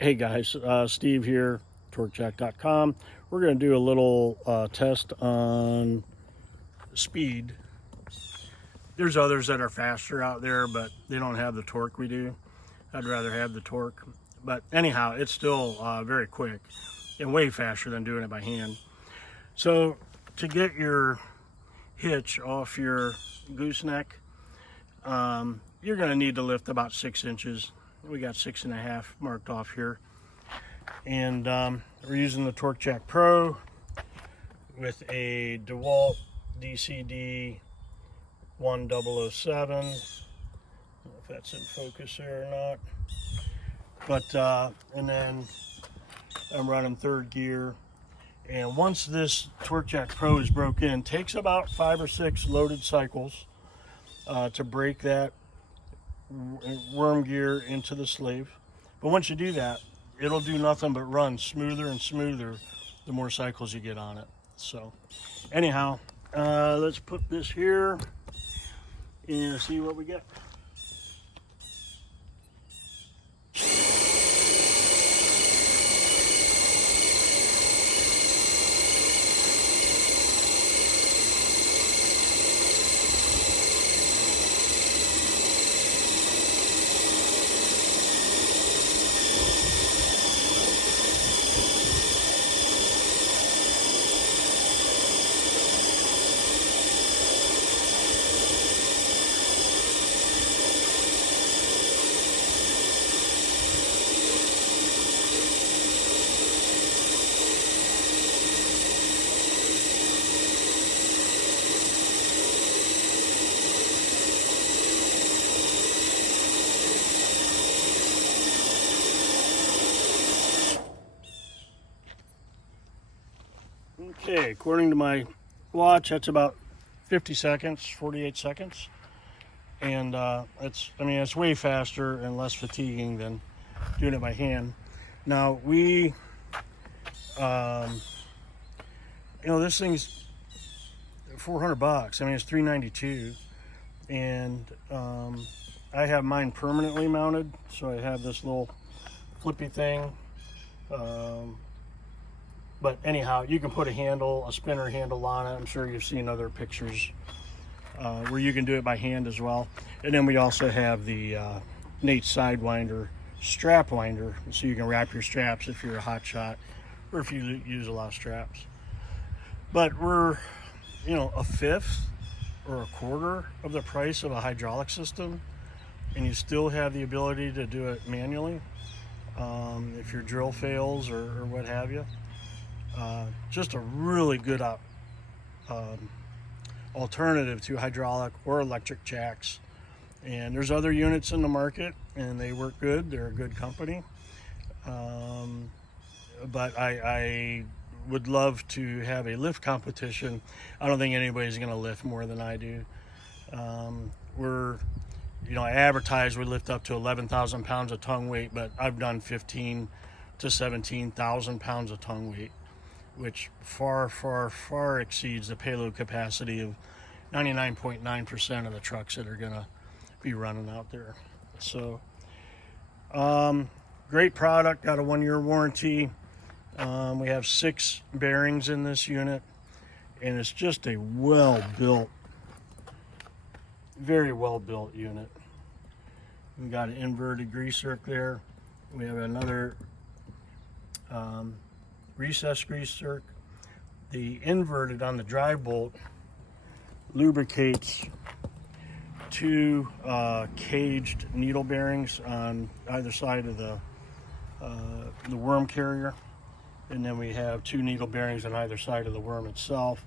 Hey guys, Steve here, TorqueJack.com. We're going to do a little test on speed. There's others that are faster out there, but they don't have the torque we do. I'd rather have the torque. But anyhow, it's still very quick and way faster than doing it by hand. So to get your hitch off your gooseneck, you're going to need to lift about 6 inches. We got 6.5 marked off here. And we're using the TorqueJack Pro with a DeWalt DCD 1007. I don't know if that's in focus there or not. But, and then I'm running 3rd gear. And once this TorqueJack Pro is broke in, it takes about 5 or 6 loaded cycles to break that worm gear into the slave. But once you do that, it'll do nothing but run smoother and smoother the more cycles you get on it. So anyhow, let's put this here and see what we get. Okay, according to my watch, that's about 50 seconds, 48 seconds. And it's way faster and less fatiguing than doing it by hand. Now this thing's $400. I mean, it's $392, and I have mine permanently mounted, so I have this little flippy thing. But anyhow, you can put a spinner handle on it. I'm sure you've seen other pictures where you can do it by hand as well. And then we also have the Nate Sidewinder strap winder, so you can wrap your straps if you're a hot shot or if you use a lot of straps. But we're, a fifth or a quarter of the price of a hydraulic system, and you still have the ability to do it manually if your drill fails or what have you. Just a really good alternative to hydraulic or electric jacks. And there's other units in the market, and they work good. They're a good company. But I would love to have a lift competition. I don't think anybody's going to lift more than I do. I advertise we lift up to 11,000 pounds of tongue weight, but I've done 15 to 17,000 pounds of tongue weight, which far, far, far exceeds the payload capacity of 99.9% of the trucks that are going to be running out there. So, great product, got a 1-year warranty. We have 6 bearings in this unit, and it's just a well-built, very well-built unit. We got an inverted grease zerk there. We have another recessed grease zerk. The inverted on the drive bolt lubricates 2 caged needle bearings on either side of the worm carrier, and then we have 2 needle bearings on either side of the worm itself,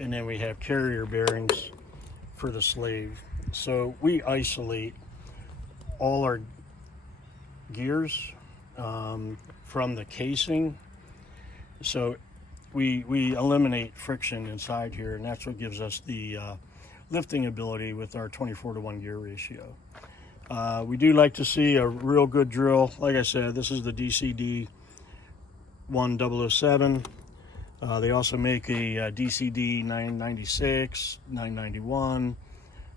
and then we have carrier bearings for the slave. So we isolate all our gears from the casing, so we eliminate friction inside here, and that's what gives us the lifting ability with our 24-to-1 gear ratio. We do like to see a real good drill. Like I said, this is the DCD 1007. They also make a DCD 996, 991,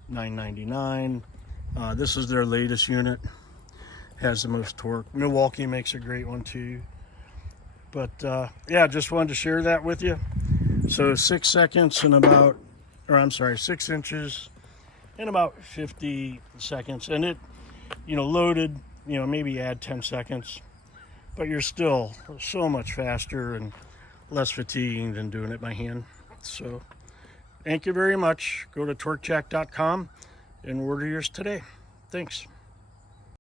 999. This is their latest unit. has the most torque. Milwaukee makes a great one too. But yeah, just wanted to share that with you. So 6 seconds in about, or I'm sorry, 6 inches in about 50 seconds. And it, loaded, maybe add 10 seconds. But you're still so much faster and less fatiguing than doing it by hand. So thank you very much. Go to torquejack.com and order yours today. Thanks.